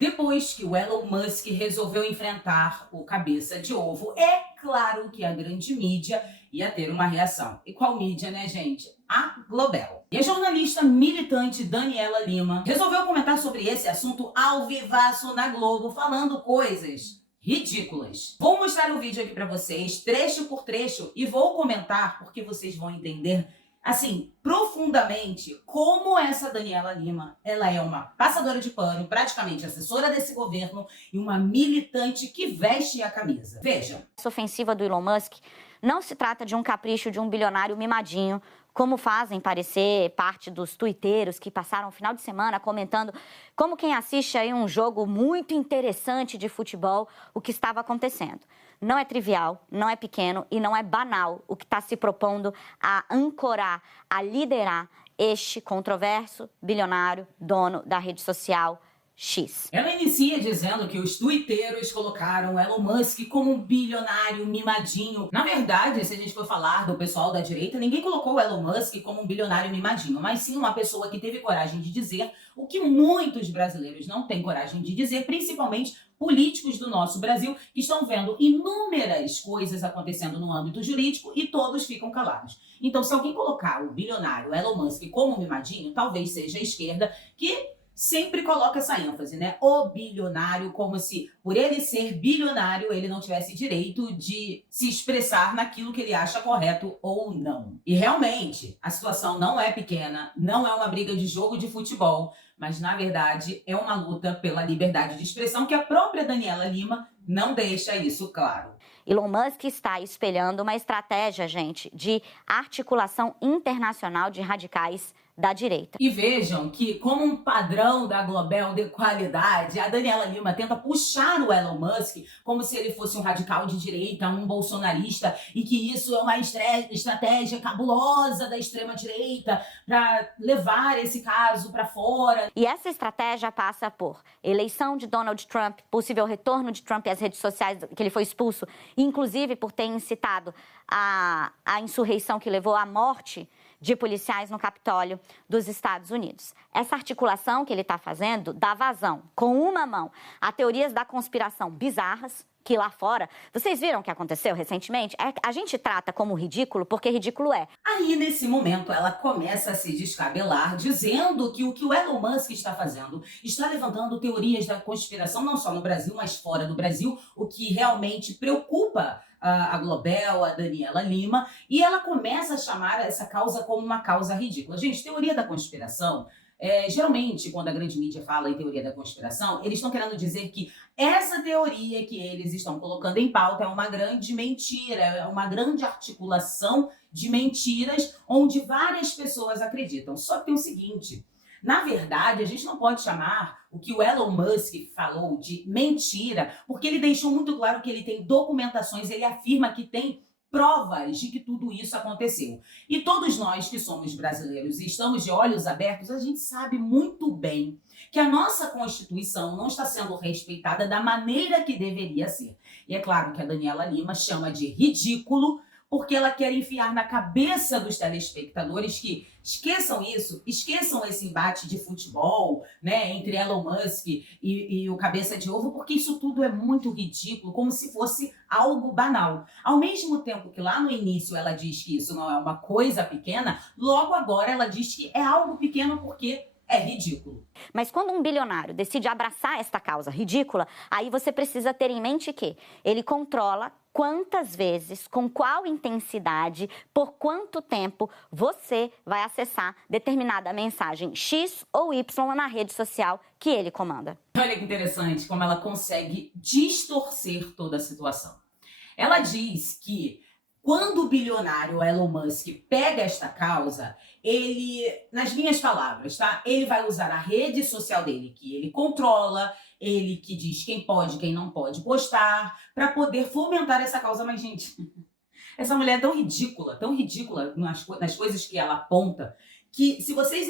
Depois que o Elon Musk resolveu enfrentar o cabeça de ovo, é claro que a grande mídia ia ter uma reação. E qual mídia, né, gente? A Globel. E a jornalista militante Daniela Lima resolveu comentar sobre esse assunto ao vivaço na Globo, falando coisas ridículas. Vou mostrar o vídeo aqui para vocês, trecho por trecho, e vou comentar porque vocês vão entender assim, profundamente, como essa Daniela Lima, ela é uma passadora de pano, praticamente assessora desse governo e uma militante que veste a camisa. Veja. Essa ofensiva do Elon Musk não se trata de um capricho de um bilionário mimadinho, como fazem parecer parte dos tuiteiros que passaram o final de semana comentando como quem assiste aí um jogo muito interessante de futebol, o que estava acontecendo. Não é trivial, não é pequeno e não é banal o que está se propondo a ancorar, a liderar este controverso bilionário dono da rede social X. Ela inicia dizendo que os tuiteiros colocaram Elon Musk como um bilionário mimadinho. Na verdade, se a gente for falar do pessoal da direita, ninguém colocou o Elon Musk como um bilionário mimadinho, mas sim uma pessoa que teve coragem de dizer o que muitos brasileiros não têm coragem de dizer, principalmente políticos do nosso Brasil, que estão vendo inúmeras coisas acontecendo no âmbito jurídico e todos ficam calados. Então, se alguém colocar o bilionário Elon Musk como mimadinho, talvez seja a esquerda que sempre coloca essa ênfase, né? O bilionário, como se por ele ser bilionário, ele não tivesse direito de se expressar naquilo que ele acha correto ou não. E realmente, a situação não é pequena, não é uma briga de jogo de futebol, mas na verdade é uma luta pela liberdade de expressão que a própria Daniela Lima não deixa isso claro. Elon Musk está espelhando uma estratégia, gente, de articulação internacional de radicais da direita. E vejam que, como um padrão da Globel de qualidade, a Daniela Lima tenta puxar o Elon Musk como se ele fosse um radical de direita, um bolsonarista, e que isso é uma estratégia cabulosa da extrema-direita para levar esse caso para fora. E essa estratégia passa por eleição de Donald Trump, possível retorno de Trump às redes sociais, que ele foi expulso, inclusive por ter incitado a insurreição que levou à morte de policiais no Capitólio dos Estados Unidos. Essa articulação que ele está fazendo dá vazão, com uma mão, a teorias da conspiração bizarras, que lá fora, vocês viram o que aconteceu recentemente? A gente trata como ridículo porque ridículo é. Aí, nesse momento, ela começa a se descabelar, dizendo que o Elon Musk está fazendo está levantando teorias da conspiração, não só no Brasil, mas fora do Brasil, o que realmente preocupa a Globel, a Daniela Lima, e ela começa a chamar essa causa como uma causa ridícula. Gente, teoria da conspiração, geralmente, quando a grande mídia fala em teoria da conspiração, eles estão querendo dizer que essa teoria que eles estão colocando em pauta é uma grande mentira, é uma grande articulação de mentiras onde várias pessoas acreditam. Só que tem o seguinte: na verdade, a gente não pode chamar o que o Elon Musk falou de mentira, porque ele deixou muito claro que ele tem documentações, ele afirma que tem provas de que tudo isso aconteceu. E todos nós que somos brasileiros e estamos de olhos abertos, a gente sabe muito bem que a nossa Constituição não está sendo respeitada da maneira que deveria ser. E é claro que a Daniela Lima chama de ridículo, porque ela quer enfiar na cabeça dos telespectadores que esqueçam isso, esqueçam esse embate de futebol, né, entre Elon Musk e o cabeça de ovo, porque isso tudo é muito ridículo, como se fosse algo banal. Ao mesmo tempo que lá no início ela diz que isso não é uma coisa pequena, logo agora ela diz que é algo pequeno porque é ridículo. Mas quando um bilionário decide abraçar esta causa ridícula, aí você precisa ter em mente que ele controla quantas vezes, com qual intensidade, por quanto tempo você vai acessar determinada mensagem X ou Y na rede social que ele comanda. Olha que interessante como ela consegue distorcer toda a situação. Ela diz que quando o bilionário Elon Musk pega esta causa, ele, nas minhas palavras, tá? Ele vai usar a rede social dele, que ele controla, ele que diz quem pode, quem não pode postar, para poder fomentar essa causa. Mas, gente, essa mulher é tão ridícula nas coisas que ela aponta, que se vocês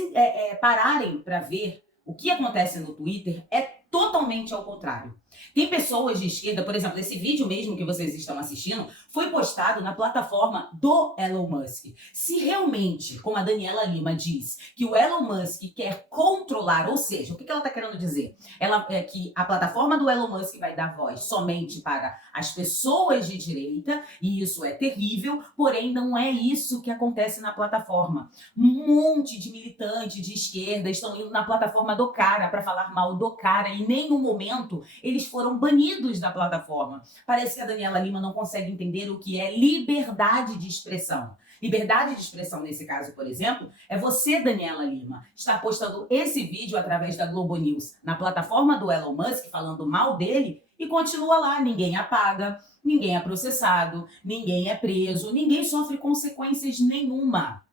pararem para ver o que acontece no Twitter, é totalmente ao contrário. Tem pessoas de esquerda, por exemplo, esse vídeo mesmo que vocês estão assistindo foi postado na plataforma do Elon Musk. Se realmente, como a Daniela Lima diz, que o Elon Musk quer controlar, ou seja, o que ela está querendo dizer? Ela é que a plataforma do Elon Musk vai dar voz somente para as pessoas de direita, e isso é terrível, porém não é isso que acontece na plataforma. Um monte de militantes de esquerda estão indo na plataforma do cara para falar mal do cara, e em nenhum momento eles foram banidos da plataforma. Parece que a Daniela Lima não consegue entender o que é liberdade de expressão. Liberdade de expressão, nesse caso, por exemplo, é você, Daniela Lima, estar postando esse vídeo através da Globo News na plataforma do Elon Musk, falando mal dele, e continua lá, ninguém apaga, ninguém é processado, ninguém é preso, ninguém sofre consequências nenhuma.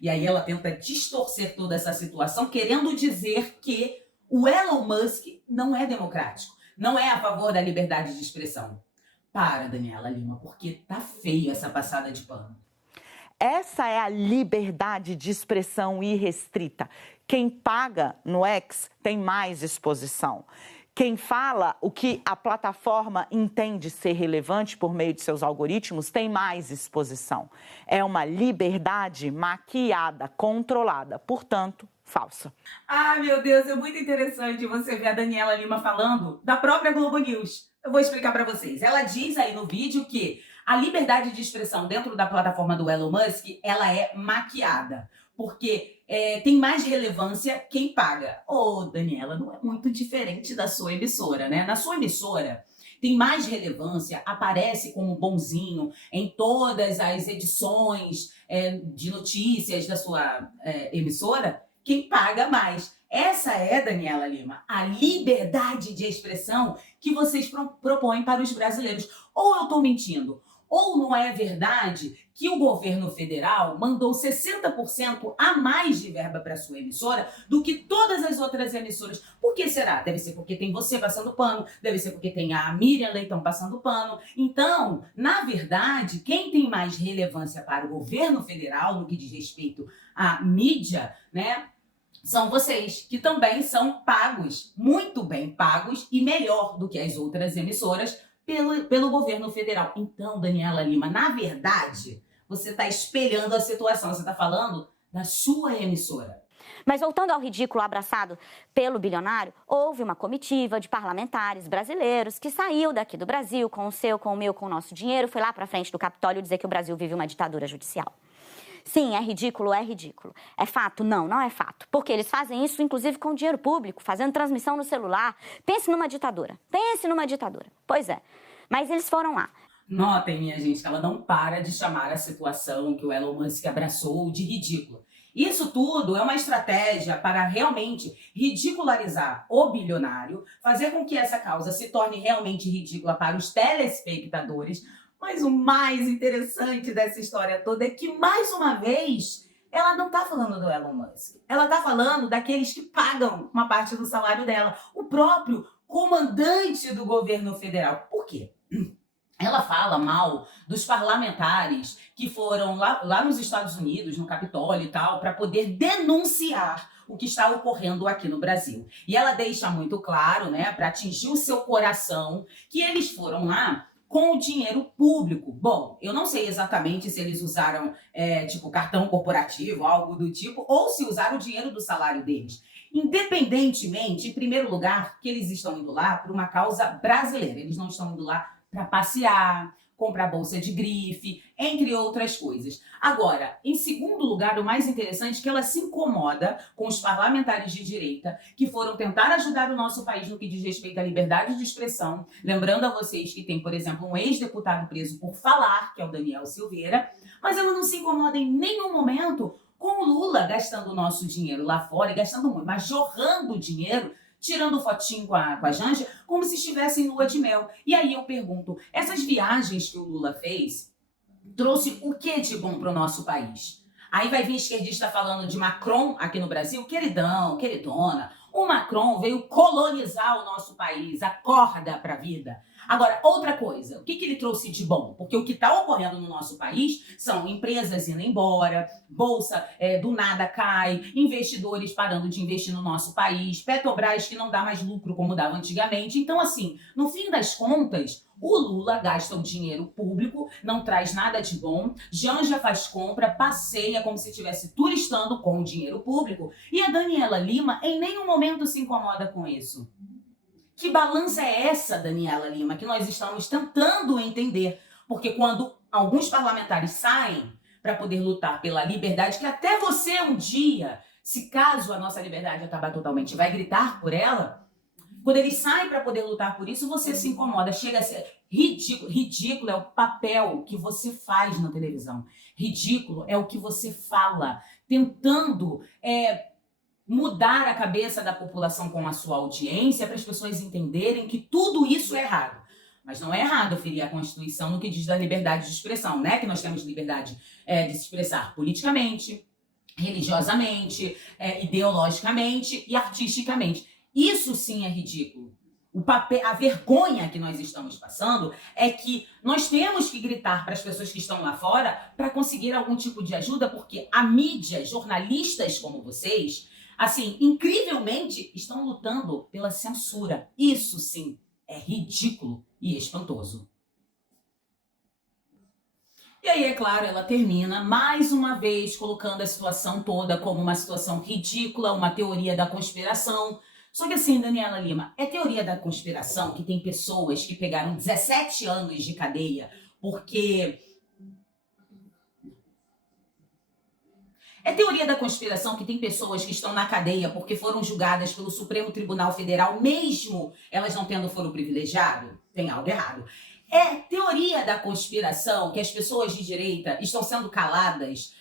E aí ela tenta distorcer toda essa situação, querendo dizer que o Elon Musk não é democrático, não é a favor da liberdade de expressão. Para, Daniela Lima, porque tá feio essa passada de pano. Essa é a liberdade de expressão irrestrita. Quem paga no X tem mais exposição. Quem fala o que a plataforma entende ser relevante por meio de seus algoritmos tem mais exposição. É uma liberdade maquiada, controlada, portanto, falsa. Ah, meu Deus, é muito interessante você ver a Daniela Lima falando da própria Globo News. Eu vou explicar para vocês. Ela diz aí no vídeo que a liberdade de expressão dentro da plataforma do Elon Musk, ela é maquiada, porque tem mais relevância quem paga. Ô, Daniela, não é muito diferente da sua emissora, né? Na sua emissora, tem mais relevância, aparece como bonzinho em todas as edições de notícias da sua emissora, quem paga mais. Essa é, Daniela Lima, a liberdade de expressão que vocês propõem para os brasileiros. Ou eu estou mentindo, ou não é verdade que o governo federal mandou 60% a mais de verba para sua emissora do que todas as outras emissoras. Por que será? Deve ser porque tem você passando pano, deve ser porque tem a Miriam Leitão passando pano. Então, na verdade, quem tem mais relevância para o governo federal no que diz respeito à mídia, né? São vocês, que também são pagos, muito bem pagos e melhor do que as outras emissoras pelo governo federal. Então, Daniela Lima, na verdade, você está espelhando a situação, você está falando da sua emissora. Mas voltando ao ridículo abraçado pelo bilionário, houve uma comitiva de parlamentares brasileiros que saiu daqui do Brasil com o seu, com o meu, com o nosso dinheiro, foi lá para frente do Capitólio dizer que o Brasil vive uma ditadura judicial. Sim, é ridículo, é ridículo. É fato? Não, não é fato. Porque eles fazem isso, inclusive, com dinheiro público, fazendo transmissão no celular. Pense numa ditadura. Pense numa ditadura. Pois é. Mas eles foram lá. Notem, minha gente, que ela não para de chamar a situação que o Elon Musk abraçou de ridículo. Isso tudo é uma estratégia para realmente ridicularizar o bilionário, fazer com que essa causa se torne realmente ridícula para os telespectadores. Mas o mais interessante dessa história toda é que, mais uma vez, ela não está falando do Elon Musk. Ela está falando daqueles que pagam uma parte do salário dela. O próprio comandante do governo federal. Por quê? Ela fala mal dos parlamentares que foram lá nos Estados Unidos, no Capitólio e tal, para poder denunciar o que está ocorrendo aqui no Brasil. E ela deixa muito claro, né, para atingir o seu coração, que eles foram lá com o dinheiro público. Bom, eu não sei exatamente se eles usaram, cartão corporativo, algo do tipo, ou se usaram o dinheiro do salário deles. Independentemente, em primeiro lugar, que eles estão indo lá por uma causa brasileira. Eles não estão indo lá para passear, comprar bolsa de grife, entre outras coisas. Agora, em segundo lugar, o mais interessante é que ela se incomoda com os parlamentares de direita que foram tentar ajudar o nosso país no que diz respeito à liberdade de expressão. Lembrando a vocês que tem, por exemplo, um ex-deputado preso por falar, que é o Daniel Silveira, mas ela não se incomoda em nenhum momento com o Lula gastando o nosso dinheiro lá fora, e gastando muito, mas jorrando dinheiro, tirando fotinho com a Janja, como se estivesse em lua de mel. E aí eu pergunto, essas viagens que o Lula fez, trouxe o que de bom para o nosso país? Aí vai vir esquerdista falando de Macron aqui no Brasil, queridão, queridona. O Macron veio colonizar o nosso país, acorda para a vida. Agora, outra coisa, o que ele trouxe de bom? Porque o que está ocorrendo no nosso país são empresas indo embora, bolsa do nada cai, investidores parando de investir no nosso país, Petrobras que não dá mais lucro como dava antigamente. Então, assim, no fim das contas, o Lula gasta o dinheiro público, não traz nada de bom, Janja faz compra, passeia como se estivesse turistando com o dinheiro público, e a Daniela Lima em nenhum momento se incomoda com isso. Que balança é essa, Daniela Lima, que nós estamos tentando entender? Porque quando alguns parlamentares saem para poder lutar pela liberdade, que até você um dia, se caso a nossa liberdade acabar totalmente, vai gritar por ela, quando eles saem para poder lutar por isso, você se incomoda. Chega a ser ridículo. Ridículo é o papel que você faz na televisão. Ridículo é o que você fala, tentando mudar a cabeça da população com a sua audiência para as pessoas entenderem que tudo isso é errado. Mas não é errado ferir a Constituição no que diz da liberdade de expressão, né? Que nós temos liberdade de se expressar politicamente, religiosamente, ideologicamente e artisticamente. Isso sim é ridículo. A vergonha que nós estamos passando é que nós temos que gritar para as pessoas que estão lá fora para conseguir algum tipo de ajuda, porque a mídia, jornalistas como vocês, assim, incrivelmente, estão lutando pela censura. Isso sim é ridículo e espantoso. E aí, é claro, ela termina mais uma vez colocando a situação toda como uma situação ridícula, uma teoria da conspiração. Só que assim, Daniela Lima, é teoria da conspiração que tem pessoas que pegaram 17 anos de cadeia porque... É teoria da conspiração que tem pessoas que estão na cadeia porque foram julgadas pelo Supremo Tribunal Federal, mesmo elas não tendo foro privilegiado? Tem algo errado. É teoria da conspiração que as pessoas de direita estão sendo caladas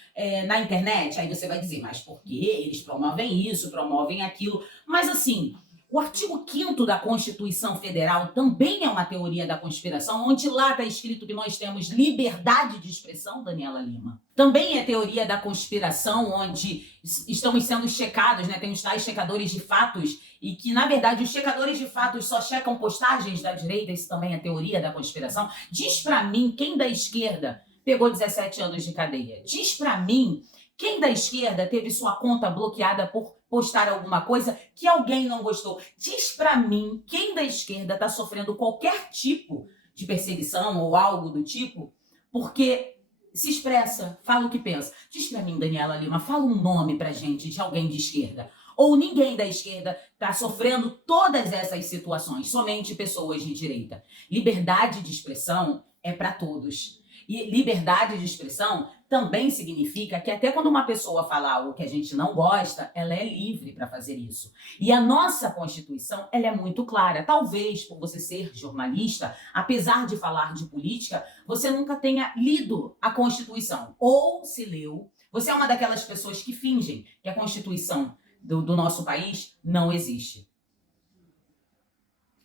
na internet? Aí você vai dizer, mas por quê? Eles promovem isso, promovem aquilo. Mas assim, o artigo 5º da Constituição Federal também é uma teoria da conspiração, onde lá está escrito que nós temos liberdade de expressão, Daniela Lima. Também é teoria da conspiração, onde estamos sendo checados, né? Tem os tais checadores de fatos, e que, na verdade, os checadores de fatos só checam postagens da direita, isso também é teoria da conspiração. Diz pra mim quem da esquerda pegou 17 anos de cadeia. Diz pra mim quem da esquerda teve sua conta bloqueada por postar alguma coisa que alguém não gostou. Diz pra mim quem da esquerda tá sofrendo qualquer tipo de perseguição ou algo do tipo, porque se expressa, fala o que pensa. Diz pra mim, Daniela Lima, fala um nome pra gente de alguém de esquerda. Ou ninguém da esquerda tá sofrendo todas essas situações, somente pessoas de direita. Liberdade de expressão é para todos. E liberdade de expressão também significa que até quando uma pessoa fala algo que a gente não gosta, ela é livre para fazer isso. E a nossa Constituição, ela é muito clara. Talvez por você ser jornalista, apesar de falar de política, você nunca tenha lido a Constituição. Ou se leu, você é uma daquelas pessoas que fingem que a Constituição do nosso país não existe.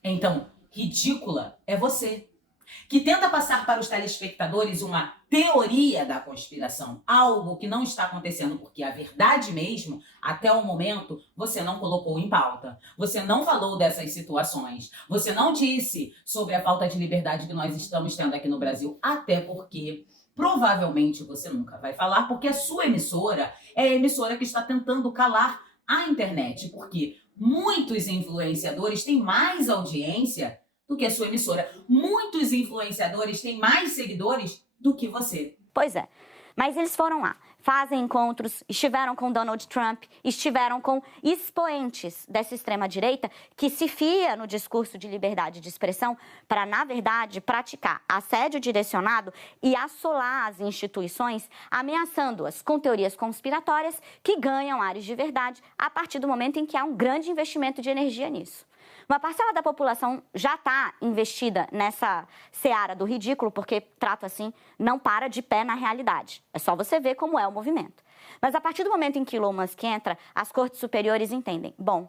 Então, ridícula é você, que tenta passar para os telespectadores uma teoria da conspiração, algo que não está acontecendo, porque a verdade mesmo, até o momento, você não colocou em pauta. Você não falou dessas situações. Você não disse sobre a falta de liberdade que nós estamos tendo aqui no Brasil, até porque provavelmente você nunca vai falar, porque a sua emissora é a emissora que está tentando calar a internet, porque muitos influenciadores têm mais audiência do que a sua emissora. Muitos influenciadores têm mais seguidores do que você. Pois é, mas eles foram lá, fazem encontros, estiveram com Donald Trump, estiveram com expoentes dessa extrema-direita que se fia no discurso de liberdade de expressão para, na verdade, praticar assédio direcionado e assolar as instituições, ameaçando-as com teorias conspiratórias que ganham ares de verdade a partir do momento em que há um grande investimento de energia nisso. Uma parcela da população já está investida nessa seara do ridículo, porque trato assim, não para de pé na realidade. É só você ver como é o movimento. Mas a partir do momento em que Elon Musk entra, as cortes superiores entendem, bom,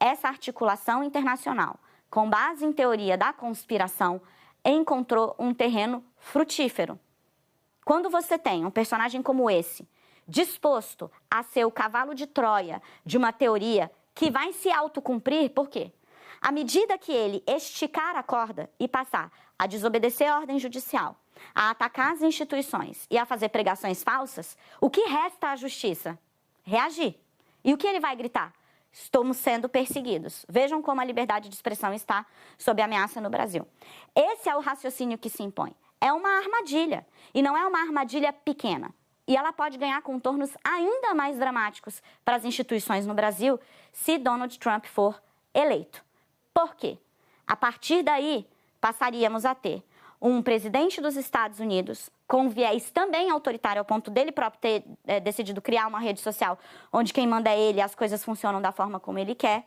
essa articulação internacional, com base em teoria da conspiração, encontrou um terreno frutífero. Quando você tem um personagem como esse, disposto a ser o cavalo de Troia de uma teoria que vai se autocumprir, por quê? À medida que ele esticar a corda e passar a desobedecer a ordem judicial, a atacar as instituições e a fazer pregações falsas, o que resta à justiça? Reagir. E o que ele vai gritar? Estamos sendo perseguidos. Vejam como a liberdade de expressão está sob ameaça no Brasil. Esse é o raciocínio que se impõe. É uma armadilha. E não é uma armadilha pequena. E ela pode ganhar contornos ainda mais dramáticos para as instituições no Brasil se Donald Trump for eleito. Por quê? A partir daí, passaríamos a ter um presidente dos Estados Unidos com viés também autoritário, ao ponto dele próprio ter decidido criar uma rede social onde quem manda é ele e as coisas funcionam da forma como ele quer,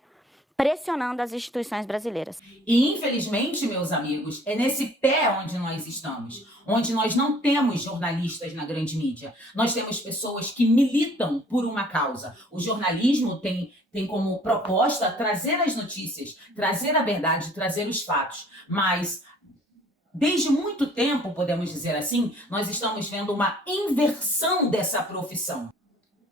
pressionando as instituições brasileiras. E, infelizmente, meus amigos, é nesse pé onde nós estamos, onde nós não temos jornalistas na grande mídia. Nós temos pessoas que militam por uma causa. O jornalismo tem como proposta trazer as notícias, trazer a verdade, trazer os fatos. Mas, desde muito tempo, podemos dizer assim, nós estamos vendo uma inversão dessa profissão.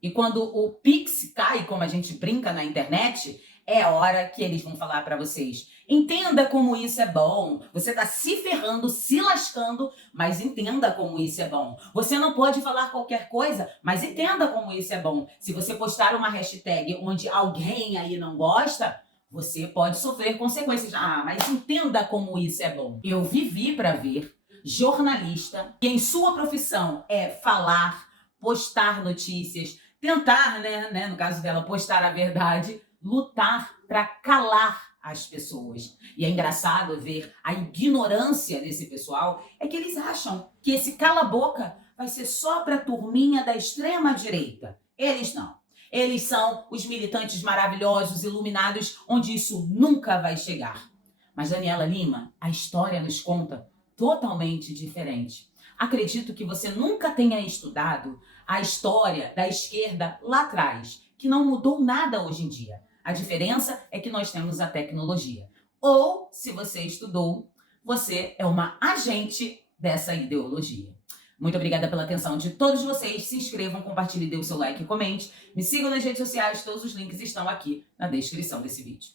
E quando o Pix cai, como a gente brinca na internet, é a hora que eles vão falar para vocês. Entenda como isso é bom. Você está se ferrando, se lascando, mas entenda como isso é bom. Você não pode falar qualquer coisa, mas entenda como isso é bom. Se você postar uma hashtag onde alguém aí não gosta, você pode sofrer consequências. Ah, mas entenda como isso é bom. Eu vivi para ver jornalista que em sua profissão é falar, postar notícias, tentar, né, no caso dela, postar a verdade, lutar para calar as pessoas. E é engraçado ver a ignorância desse pessoal, é que eles acham que esse cala-boca vai ser só para a turminha da extrema-direita. Eles não. Eles são os militantes maravilhosos, iluminados, onde isso nunca vai chegar. Mas, Daniela Lima, a história nos conta totalmente diferente. Acredito que você nunca tenha estudado a história da esquerda lá atrás, que não mudou nada hoje em dia. A diferença é que nós temos a tecnologia. Ou, se você estudou, você é uma agente dessa ideologia. Muito obrigada pela atenção de todos vocês. Se inscrevam, compartilhem, dê o seu like e comente. Me sigam nas redes sociais, todos os links estão aqui na descrição desse vídeo.